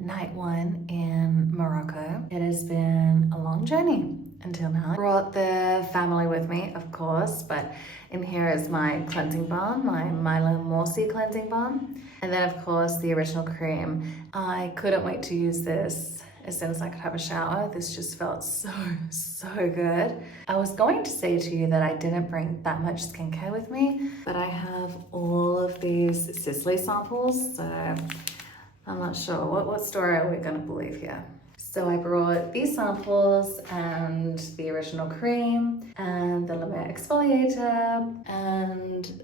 Night one in Morocco. It has been a long journey until now. I brought the family with me, of course, but in here is my cleansing balm, my Myla Morsi cleansing balm. And then of course the original cream. I couldn't wait to use this as soon as I could have a shower. This just felt so good. I was going to say to you that I didn't bring that much skincare with me, but I have all of these Sisley samples, so I'm not sure. What story are we gonna believe here? So I brought these samples and the original cream and the La Mer exfoliator and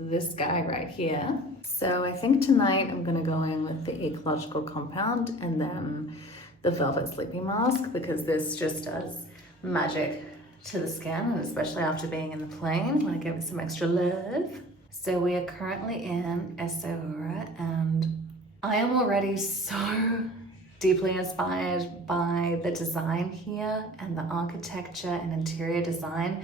this guy right here. So I think tonight I'm gonna go in with the ecological compound and then the velvet sleeping mask, because this just does magic to the skin, and especially after being in the plane, want to give it some extra love. So we are currently in Essaouira, and I am already so deeply inspired by the design here and the architecture and interior design,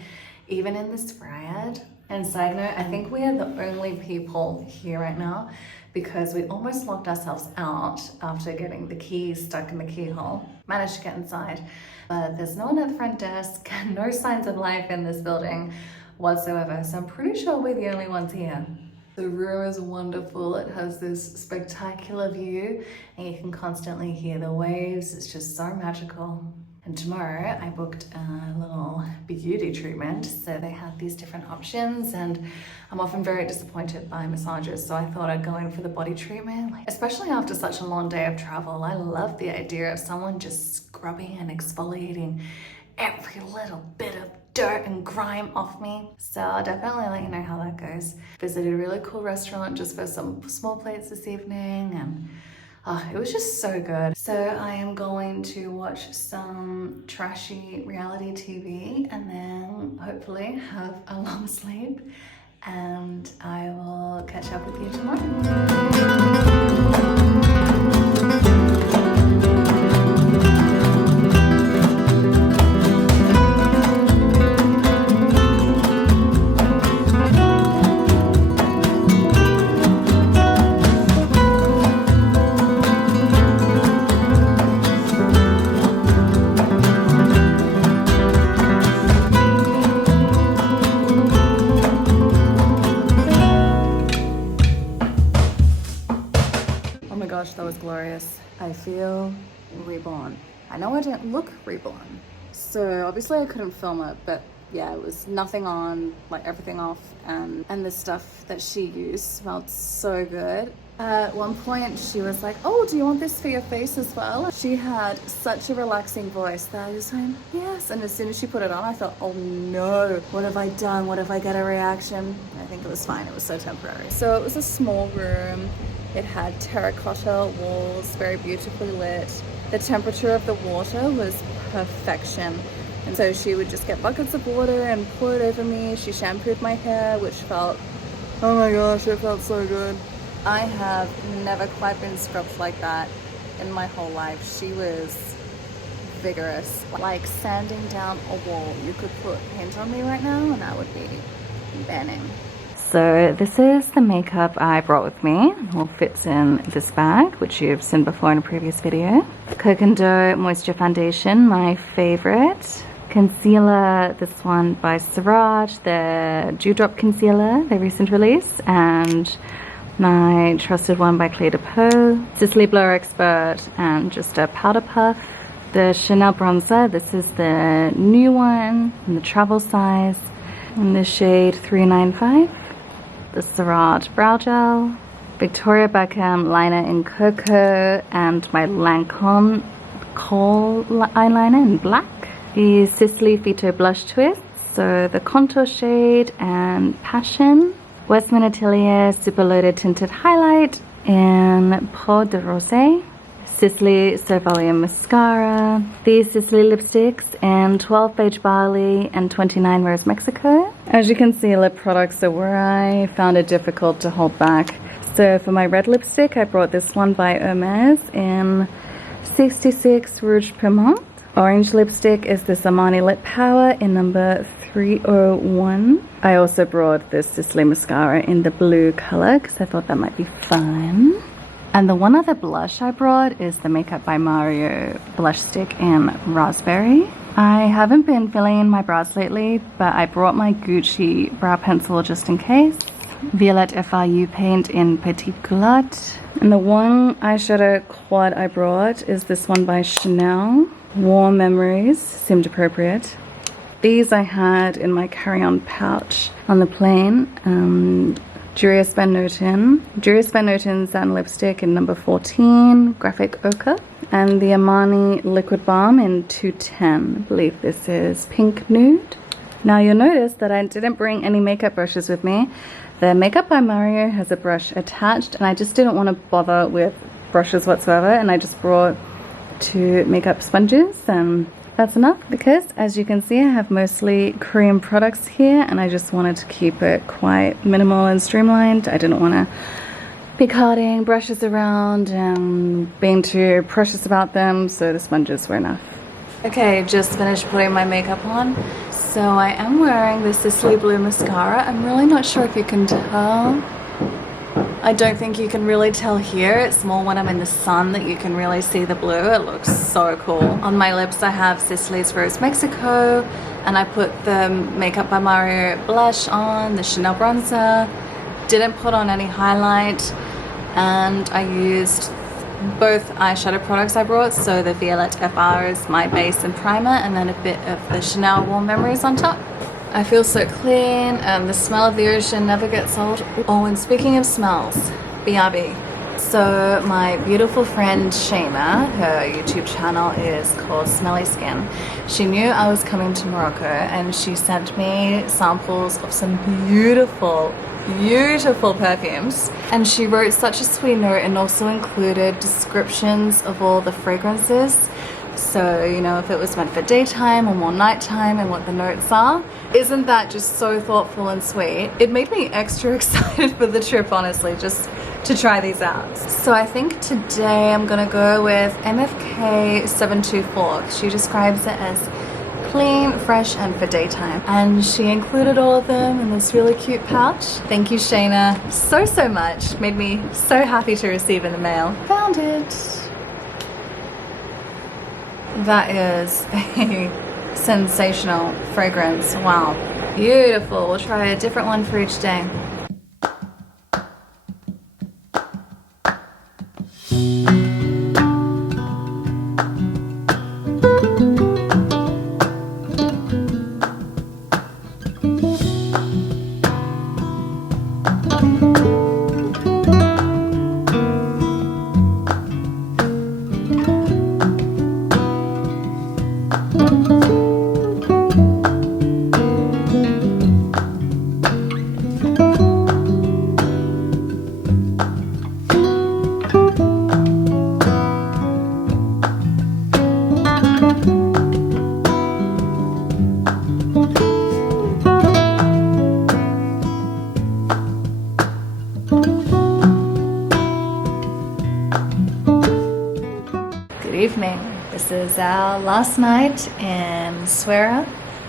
even in this riad. And side note, I think we are the only people here right now because we almost locked ourselves out after getting the keys stuck in the keyhole. Managed to get inside, but there's no one at the front desk, no signs of life in this building whatsoever. So I'm pretty sure we're the only ones here. The room is wonderful. It has this spectacular view and you can constantly hear the waves. It's just so magical. And tomorrow I booked a little beauty treatment. So they have these different options and I'm often very disappointed by massages. So I thought I'd go in for the body treatment, especially after such a long day of travel. I love the idea of someone just scrubbing and exfoliating every little bit of dirt and grime off me. So I'll definitely let you know how that goes. Visited a really cool restaurant just for some small plates this evening, and it was just so good. So I am going to watch some trashy reality TV and then hopefully have a long sleep, and I will catch up with you tomorrow. That was glorious. I feel reborn. I know I don't look reborn, so obviously I couldn't film it, but yeah, it was nothing on, like everything off, and the stuff that she used smelled so good. At one point she was like, oh, do you want this for your face as well? She had such a relaxing voice that I just went, yes. And as soon as she put it on, I thought, oh no, what have I done? What if I get a reaction? I think it was fine. It was so temporary. So it was a small room. It had terracotta walls, very beautifully lit. The temperature of the water was perfection. And so she would just get buckets of water and pour it over me. She shampooed my hair, which felt, oh my gosh, it felt so good. I have never quite been scrubbed like that in my whole life. She was vigorous, like sanding down a wall. You could put paint on me right now and that would be banning. So this is the makeup I brought with me. It all fits in this bag, which you've seen before in a previous video. Cocondo Moisture Foundation, my favorite. Concealer, this one by Siraj, the Dewdrop Concealer, their recent release. And my trusted one by Clé de Peau, Sicily Blur Expert, and just a powder puff. The Chanel bronzer, this is the new one in the travel size in the shade 395. The Syrah brow gel, Victoria Beckham liner in cocoa, and my Lancome kohl eyeliner in black. The Sicily Fito blush twist, so the contour shade and passion. Westman Atelier super loaded tinted highlight in Peau de Rosé. Sicily So Volume mascara. These Sicily lipsticks in 12 Beige Barley and 29 Rose Mexico. As you can see, lip products are where I found it difficult to hold back. So for my red lipstick, I brought this one by Hermes in 66 Rouge Piment. Orange lipstick is this Armani Lip Power in number 301. I also brought this Sicily mascara in the blue color because I thought that might be fun. And the one other blush I brought is the Makeup by Mario blush stick in raspberry. I haven't been filling in my brows lately, but I brought my Gucci brow pencil just in case. Violette FRU paint in Petite Culotte. And the one eyeshadow quad I brought is this one by Chanel. Warm Memories seemed appropriate. These I had in my carry-on pouch on the plane. Julius Van Noten satin lipstick in number 14, graphic ochre, and the Armani liquid balm in 210. I believe this is pink nude. Now you'll notice that I didn't bring any makeup brushes with me. The Makeup by Mario has a brush attached, and I just didn't want to bother with brushes whatsoever, and I just brought 2 makeup sponges, and that's enough because, as you can see, I have mostly Korean products here, and I just wanted to keep it quite minimal and streamlined. I didn't want to be carting brushes around and being too precious about them, so the sponges were enough. Okay, just finished putting my makeup on. So I am wearing the Sicily Blue mascara. I'm really not sure if you can tell. I don't think you can really tell here. It's more when I'm in the sun that you can really see the blue. It looks so cool. On my lips I have Sicily's Rose Mexico, and I put the Makeup by Mario blush on, the Chanel bronzer. Didn't put on any highlight, and I used both eyeshadow products I brought. So the Violette FR is my base and primer, and then a bit of the Chanel Warm Memories on top. I feel so clean, and the smell of the ocean never gets old. Oh, and speaking of smells, BRB. So my beautiful friend Shana, her YouTube channel is called Smelly Skin. She knew I was coming to Morocco, and she sent me samples of some beautiful perfumes. And she wrote such a sweet note and also included descriptions of all the fragrances. So, you know, if it was meant for daytime or more nighttime and what the notes are. Isn't that just so thoughtful and sweet? It made me extra excited for the trip, honestly, just to try these out. So I think today I'm gonna go with MFK 724. She describes it as clean, fresh, and for daytime. And she included all of them in this really cute pouch. Thank you, Shana, so much. Made me so happy to receive in the mail. Found it. That is a sensational fragrance. Wow. Beautiful. We'll try a different one for each day. Evening. This is our last night in Essaouira,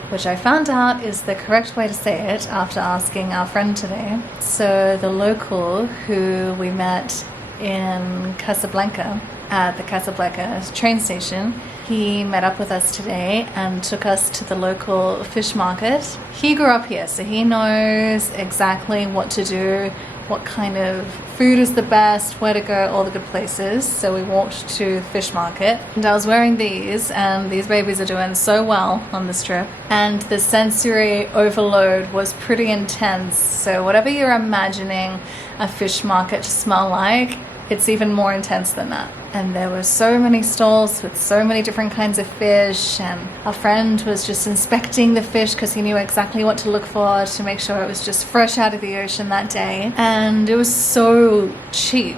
which I found out is the correct way to say it after asking our friend today. So the local who we met in Casablanca at the Casablanca train station, he met up with us today and took us to the local fish market. He grew up here, so he knows exactly what to do, what kind of food is the best, where to go, all the good places. So we walked to the fish market, and I was wearing these, and these babies are doing so well on this trip. And the sensory overload was pretty intense. So whatever you're imagining a fish market to smell like, it's even more intense than that. And there were so many stalls with so many different kinds of fish, and our friend was just inspecting the fish because he knew exactly what to look for to make sure it was just fresh out of the ocean that day. And it was so cheap.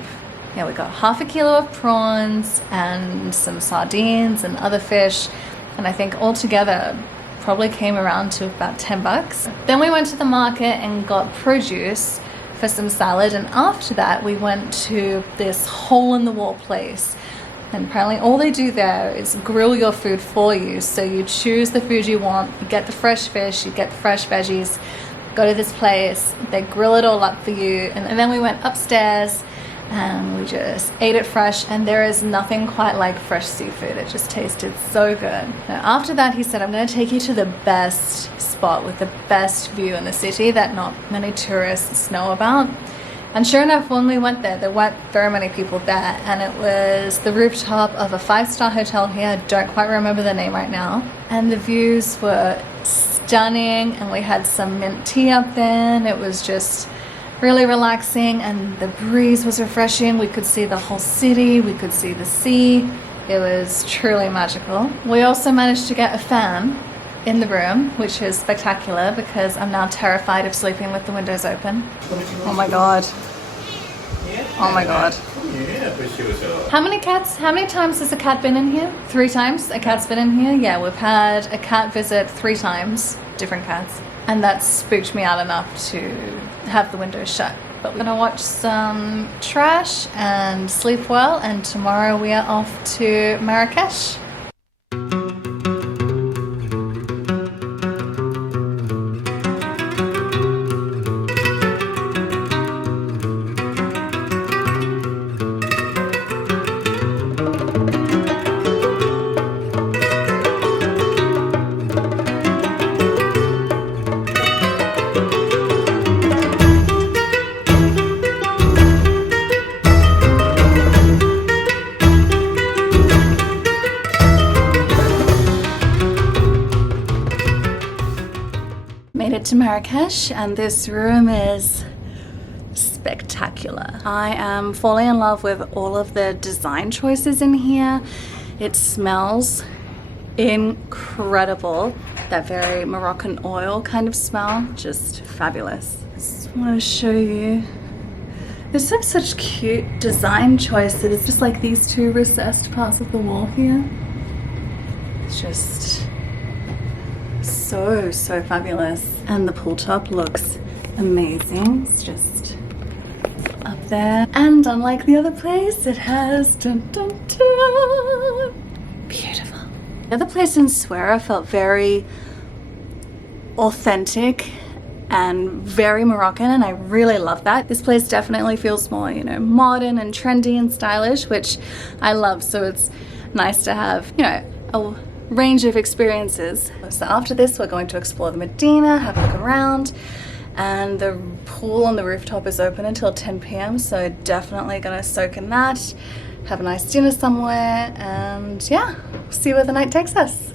Yeah, we got half a kilo of prawns and some sardines and other fish, and I think altogether probably came around to about 10 bucks. Then we went to the market and got produce for some salad, and after that we went to this hole-in-the-wall place, and apparently all they do there is grill your food for you. So you choose the food you want, you get the fresh fish, you get the fresh veggies, go to this place, they grill it all up for you, and then we went upstairs and we just ate it fresh, and there is nothing quite like fresh seafood. It just tasted so good. Now, after that, he said, I'm going to take you to the best spot with the best view in the city that not many tourists know about. And sure enough, when we went there weren't very many people there, and it was the rooftop of a 5-star hotel here. I don't quite remember the name right now. And the views were stunning, and we had some mint tea up there, and it was just really relaxing, and the breeze was refreshing. We could see the whole city, we could see the sea. It was truly magical. We also managed to get a fan in the room, which is spectacular because I'm now terrified of sleeping with the windows open. Oh my god. Oh my god. How many times has a cat been in here? 3 times a cat's been in here? Yeah, we've had a cat visit 3 times, different cats. And that spooked me out enough to have the windows shut. But we're gonna watch some trash and sleep well, and tomorrow we are off to Marrakesh. To Marrakesh, and this room is spectacular. I am falling in love with all of the design choices in here. It smells incredible. That very Moroccan oil kind of smell, just fabulous. I just want to show you. There's such cute design choices. It's just like these 2 recessed parts of the wall here. It's just so fabulous. And the pool top looks amazing. It's just up there, and unlike the other place, it has beautiful. The other place in Essaouira felt very authentic and very Moroccan, and I really love that. This place definitely feels more, you know, modern and trendy and stylish, which I love. So it's nice to have, you know, a range of experiences. So after this, we're going to explore the Medina, have a look around, and the pool on the rooftop is open until 10 p.m. so definitely gonna soak in that, have a nice dinner somewhere, and yeah, see where the night takes us.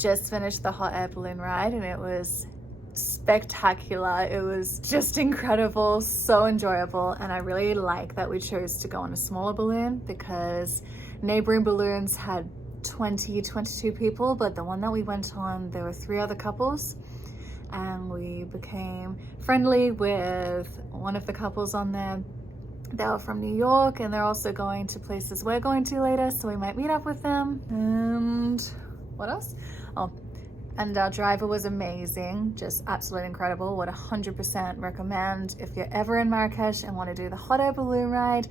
Just finished the hot air balloon ride, and it was spectacular. It was just incredible, so enjoyable, and I really like that we chose to go on a smaller balloon because neighboring balloons had 22 people, but the one that we went on, there were 3 other couples, and we became friendly with one of the couples on there. They were from New York, and they're also going to places we're going to later, so we might meet up with them. And what else? Oh, and our driver was amazing, just absolutely incredible. Would 100% recommend if you're ever in Marrakesh and want to do the hot air balloon ride,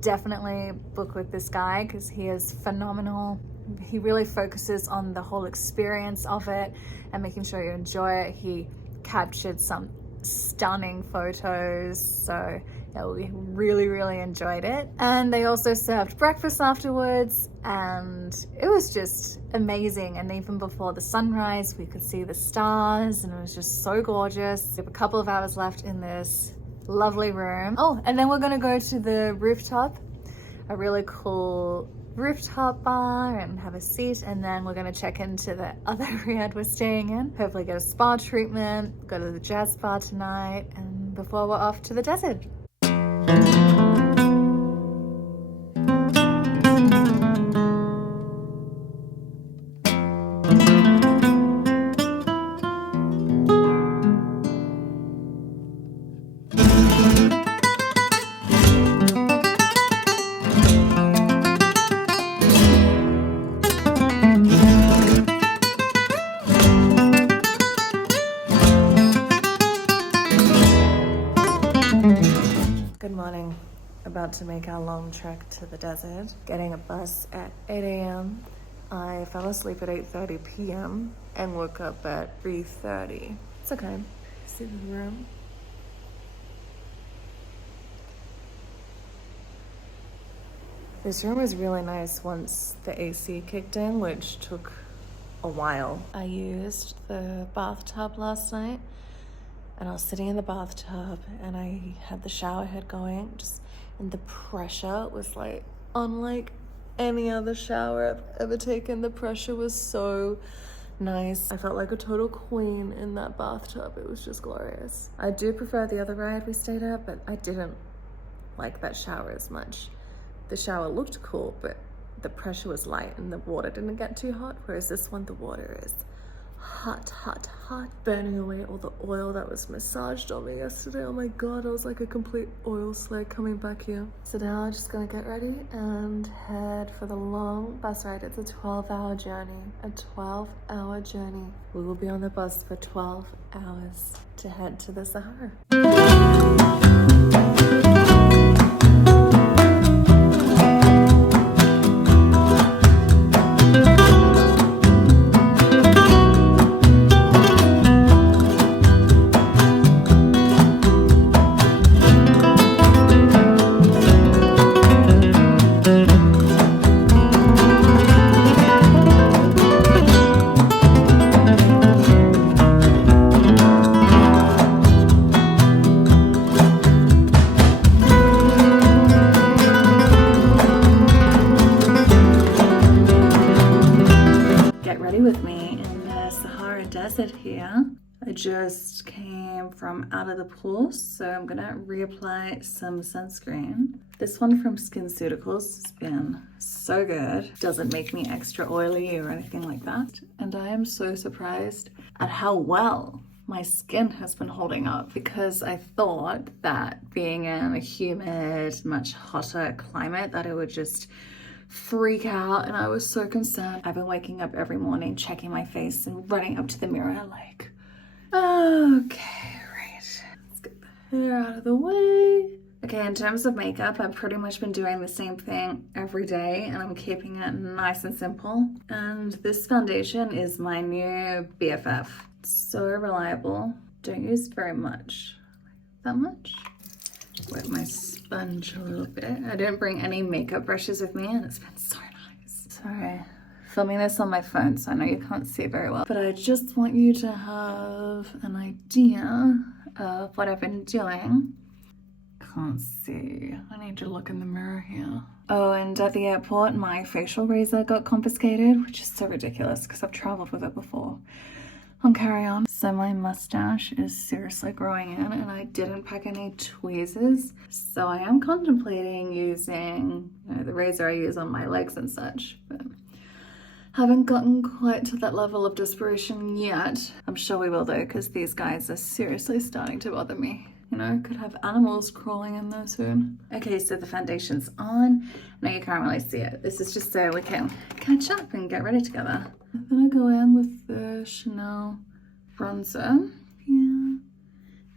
definitely book with this guy because he is phenomenal. He really focuses on the whole experience of it and making sure you enjoy it. He captured some stunning photos, so yeah, we really enjoyed it. And they also served breakfast afterwards, and it was just amazing. And even before the sunrise, we could see the stars, and it was just so gorgeous. We have a couple of hours left in this lovely room. Oh, and then we're gonna go to the rooftop, a really cool rooftop bar, and have a seat, and then we're going to check into the other riad we're staying in, hopefully get a spa treatment, go to the jazz bar tonight, and before we're off to the desert. About to make our long trek to the desert, getting a bus at 8 a.m. I fell asleep at 8:30 p.m. and woke up at 3:30. It's okay. See the room? This room was really nice once the AC kicked in, which took a while. I used the bathtub last night, and I was sitting in the bathtub and I had the shower head going, and the pressure was like unlike any other shower I've ever taken. The pressure was so nice. I felt like a total queen in that bathtub. It was just glorious. I do prefer the other ride we stayed at, but I didn't like that shower as much. The shower looked cool, but the pressure was light and the water didn't get too hot, whereas this one, the water is hot, burning away all the oil that was massaged on me yesterday. Oh my god, I was like a complete oil slick coming back here. So now I'm just gonna get ready and head for the long bus ride. It's a 12-hour journey, a 12-hour journey. We will be on the bus for 12 hours to head to the Sahara. Here. I just came from out of the pool, so I'm gonna reapply some sunscreen. This one from SkinCeuticals has been so good. Doesn't make me extra oily or anything like that. And I am so surprised at how well my skin has been holding up, because I thought that being in a humid, much hotter climate that it would just freak out, and I was so concerned. I've been waking up every morning, checking my face and running up to the mirror like, okay, right, let's get the hair out of the way. Okay, in terms of makeup, I've pretty much been doing the same thing every day, and I'm keeping it nice and simple. And this foundation is my new BFF. It's so reliable. Don't use very much. That much. Wet my sponge a little bit. I didn't bring any makeup brushes with me, and it's been so nice. Sorry, filming this on my phone, so I know you can't see very well, but I just want you to have an idea of what I've been doing. Can't see. I need to look in the mirror here. Oh, and at the airport, my facial razor got confiscated, which is so ridiculous because I've traveled with it before. On carry-on. So my mustache is seriously growing in, and I didn't pack any tweezers. So I am contemplating using, the razor I use on my legs and such. But Haven't gotten quite to that level of desperation yet. I'm sure we will though, because these guys are seriously starting to bother me. You know, could have animals crawling in there soon. Okay, so the foundation's on. Now you can't really see it. This is just so we can catch up and get ready together. I'm gonna go in with the Chanel bronzer. Yeah.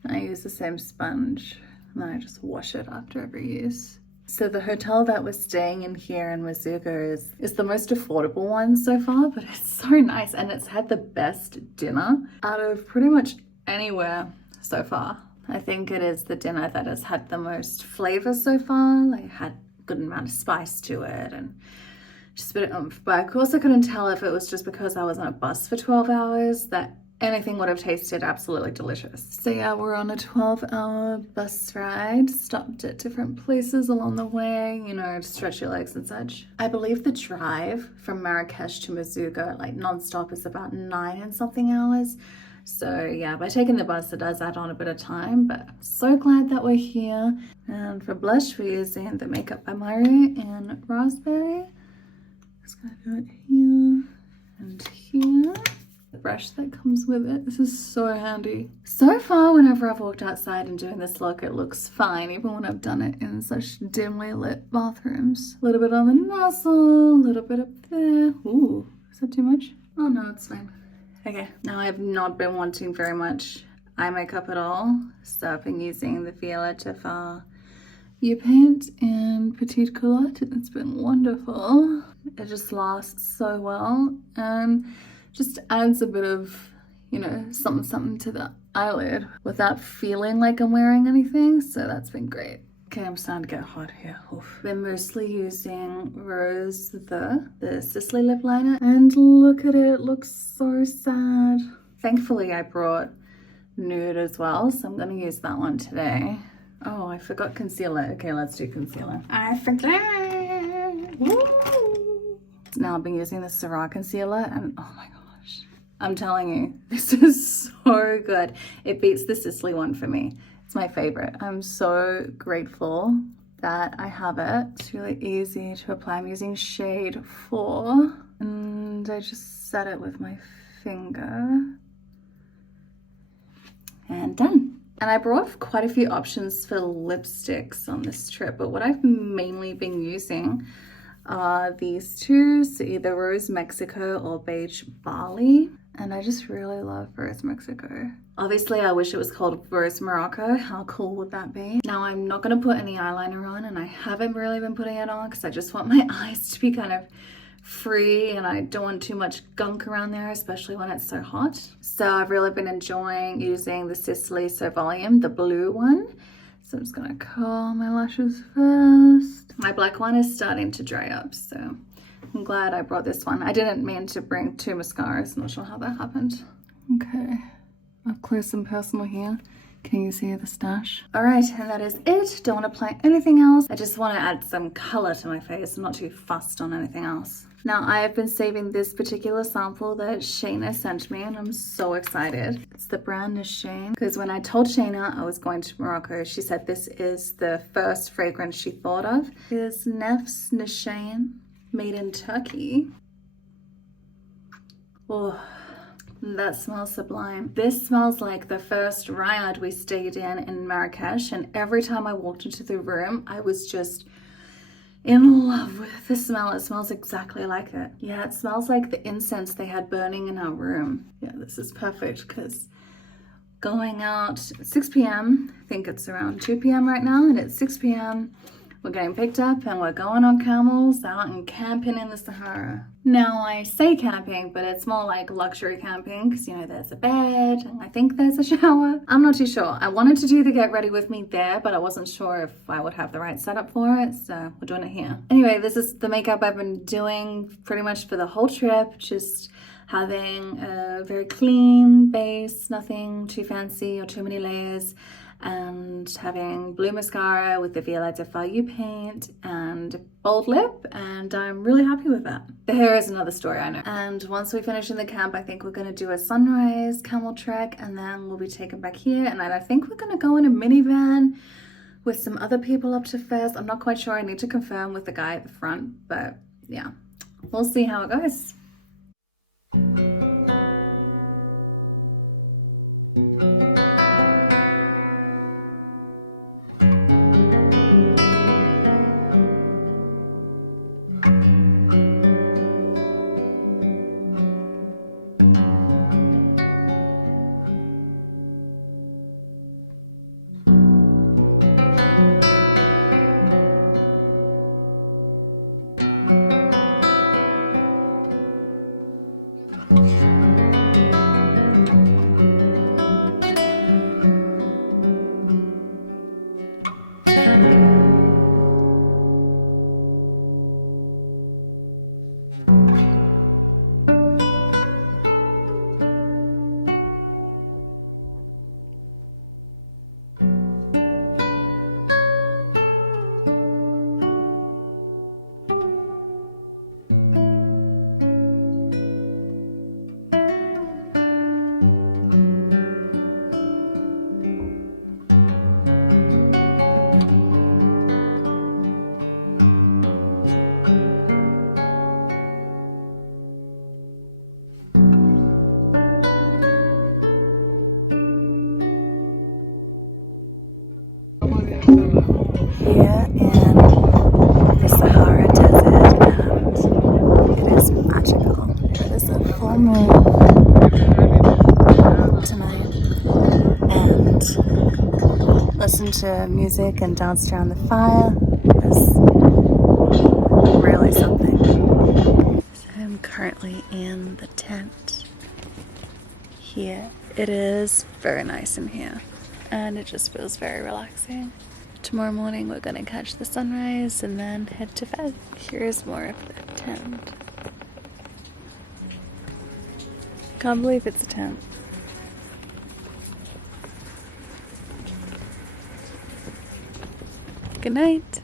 I use the same sponge and then I just wash it after every use. So the hotel that we're staying in here in Merzouga is the most affordable one so far, but it's so nice and it's had the best dinner out of pretty much anywhere so far. I think it is the dinner that has had the most flavor so far. Like, had a good amount of spice to it and just a bit of oomph. But of course I couldn't tell if it was just because I was on a bus for 12 hours that anything would have tasted absolutely delicious. So yeah, we're on a 12-hour bus ride, stopped at different places along the way, you know, to stretch your legs and such. I believe the drive from Marrakesh to Merzouga, like non-stop, is about 9 and something hours. So yeah, by taking the bus, it does add on a bit of time, but so glad that we're here. And for blush, we're using the Makeup by Mari in Raspberry. Just gonna do it here and here. The brush that comes with it. This is so handy. So far, whenever I've walked outside and doing this look, it looks fine, even when I've done it in such dimly lit bathrooms. A little bit on the nozzle, a little bit up there. Ooh, is that too much? Oh no, it's fine. Okay, now I have not been wanting very much eye makeup at all, so I've been using the Violette You Paint in Petite Culotte. It's been wonderful. It just lasts so well and just adds a bit of, you know, something to the eyelid without feeling like I'm wearing anything, so that's been great. Okay, I'm starting to get hot here. Oof. Been mostly using Rose the Sisley lip liner, and look at it, it looks so sad. Thankfully I brought nude as well, so I'm gonna use that one today. Oh, I forgot concealer. Okay, let's do concealer. I forgot. Woo! Now I've been using the Sahara concealer and oh my gosh, I'm telling you, this is so good. It beats the Sisley one for me. It's my favorite. I'm so grateful that I have it. It's really easy to apply. I'm using shade 4 and I just set it with my finger and done. And I brought quite a few options for lipsticks on this trip, but what I've mainly been using are these two, so either Rose Mexico or Beige Barley. And I just really love Rose Mexico. Obviously, I wish it was called Rose Morocco. How cool would that be? Now, I'm not gonna put any eyeliner on, and I haven't really been putting it on because I just want my eyes to be kind of free and I don't want too much gunk around there, especially when it's so hot. So I've really been enjoying using the Sisley So Volume, the blue one. So I'm just gonna curl my lashes first. My black one is starting to dry up, so I'm glad I brought this one. I didn't mean to bring 2 mascaras, not sure how that happened. Okay, up close and personal here. Can you see the stash? All right, and that is it. Don't want to apply anything else. I just want to add some color to my face. I'm not too fussed on anything else. Now, I have been saving this particular sample that Shana sent me, and I'm so excited. It's the brand Shana, because when I told Shana I was going to Morocco, she said this is the first fragrance she thought of. It's Nefs Nishane, made in Turkey. Oh, that smells sublime. This smells like the first riad we stayed in Marrakesh, and every time I walked into the room, I was just in love with the smell. It smells exactly like it. Yeah, it smells like the incense they had burning in our room. Yeah, this is perfect because going out at 6 p.m. I think it's around 2 p.m. right now, and at 6 p.m. we're getting picked up and we're going on camels out and camping in the Sahara. Now I say camping, but it's more like luxury camping because, you know, there's a bed and I think there's a shower. I'm not too sure. I wanted to do the get ready with me there, but I wasn't sure if I would have the right setup for it, so we're doing it here. Anyway, this is the makeup I've been doing pretty much for the whole trip, just having a very clean base, nothing too fancy or too many layers, and having blue mascara with the Violette You Paint and bold lip, and I'm really happy with that. The hair is another story, I know. And once we finish in the camp, I think we're gonna do a sunrise camel trek, and then we'll be taken back here, and then I think we're gonna go in a minivan with some other people up to Fez. I'm not quite sure. I need to confirm with the guy at the front, but yeah, we'll see how it goes. Here in the Sahara desert, and it is magical. It is a full moon tonight, and listen to music and dance around the fire is really something. So I'm currently in the tent here. It is very nice in here, and it just feels very relaxing. Tomorrow morning we're going to catch the sunrise and then head to Fenn. Here's more of the tent. Can't believe it's a tent. Good night.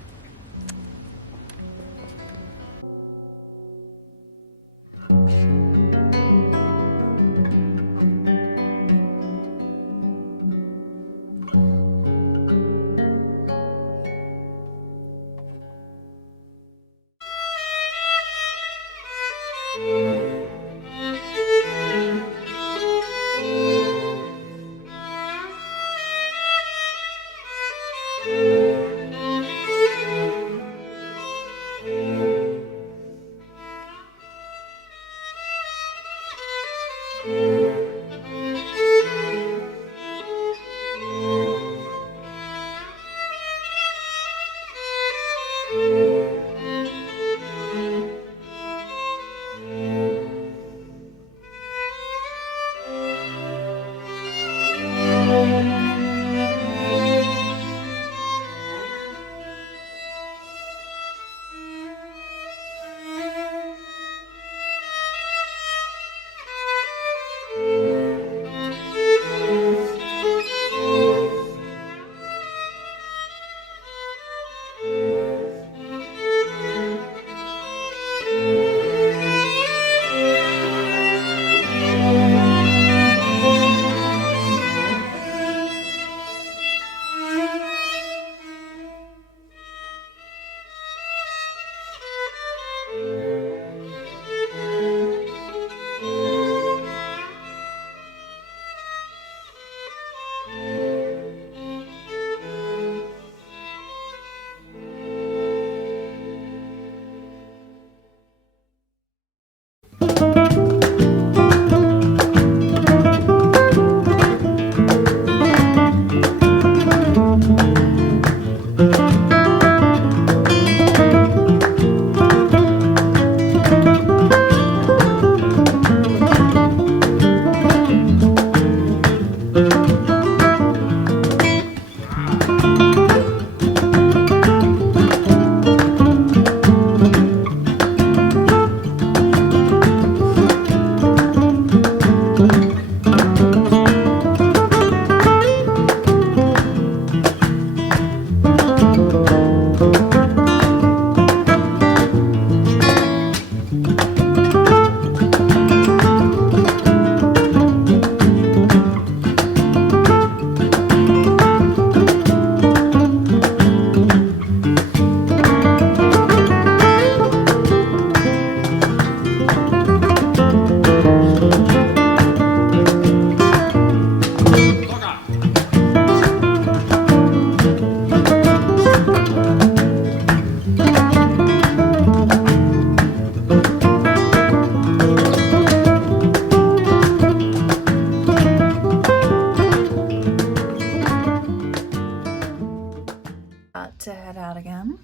again.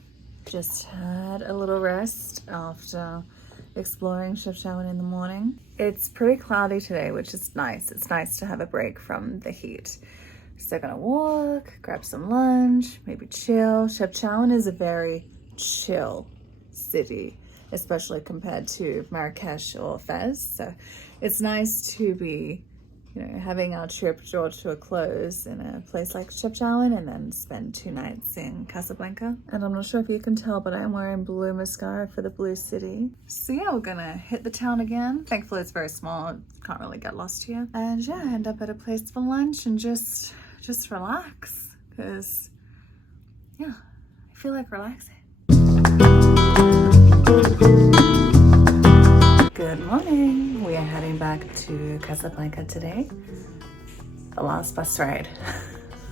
Just had a little rest after exploring Chefchaouen in the morning. It's pretty cloudy today, which is nice. It's nice to have a break from the heat. So gonna walk, grab some lunch, maybe chill. Chefchaouen is a very chill city, especially compared to Marrakesh or Fez. So it's nice to be, you know, having our trip draw to a close in a place like Chefchaouen and then spend 2 nights in Casablanca. And I'm not sure if you can tell, but I'm wearing blue mascara for the blue city. So yeah, we're gonna hit the town again. Thankfully it's very small, can't really get lost here. And yeah, end up at a place for lunch and just relax, because yeah, I feel like relaxing. Good morning. We are heading back to Casablanca today. The last bus ride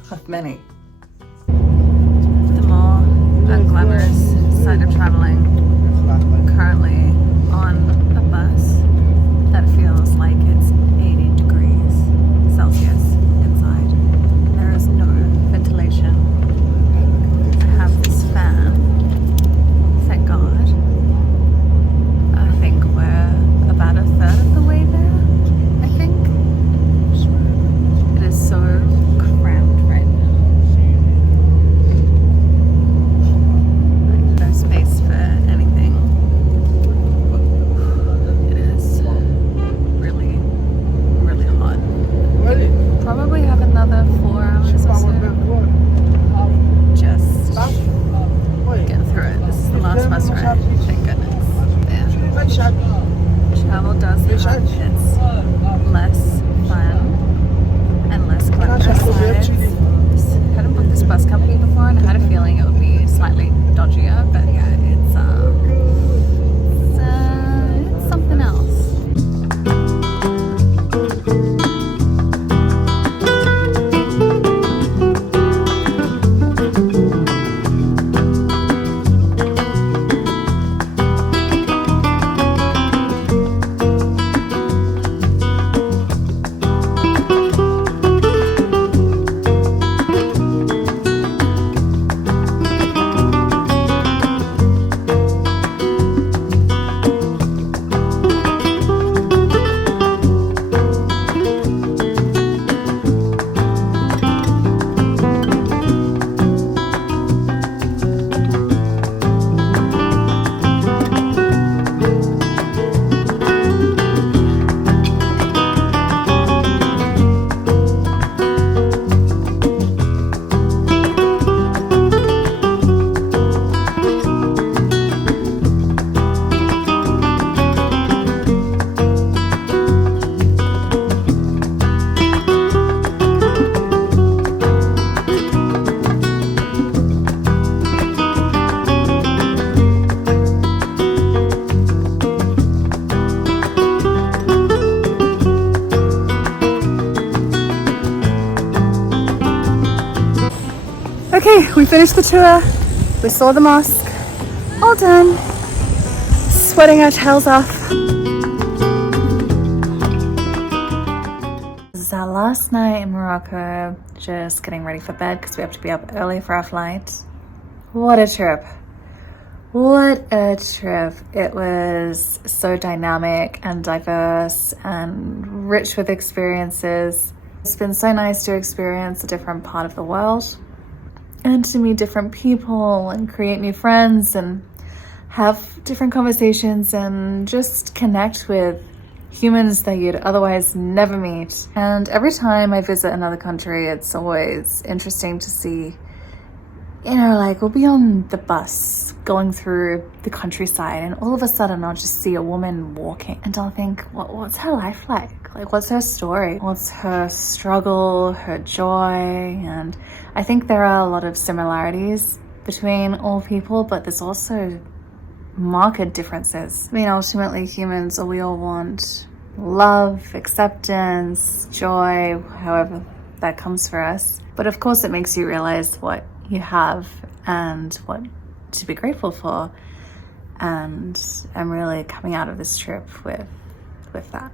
of many. The more unglamorous side of traveling. Currently on a bus that feels like it's 80 degrees Celsius inside. There is no ventilation. I have this fan. Thank God. I think we're about a third of the way there, I think. It is so cramped right now. Like, no space for anything. It is really, really hot. Probably have another 4 hours or so. Just get through it. This is the last bus ride, thank goodness. Yeah. Travel does have its less fun and less glamorous sides. I hadn't booked this bus company before and I had a feeling it would be slightly dodgier, but yeah, it's something else. Okay, we finished the tour. We saw the mosque. All done. Sweating our tails off. This is our last night in Morocco. Just getting ready for bed because we have to be up early for our flight. What a trip. What a trip. It was so dynamic and diverse and rich with experiences. It's been so nice to experience a different part of the world and to meet different people and create new friends and have different conversations and just connect with humans that you'd otherwise never meet. And every time I visit another country, it's always interesting to see, you know, like we'll be on the bus going through the countryside and all of a sudden I'll just see a woman walking and I'll think, what's her life like? Like, what's her story? What's her struggle, her joy? And I think there are a lot of similarities between all people, but there's also marked differences. I mean, ultimately humans, we all want love, acceptance, joy, however that comes for us. But of course it makes you realize what you have and what to be grateful for. And I'm really coming out of this trip with that.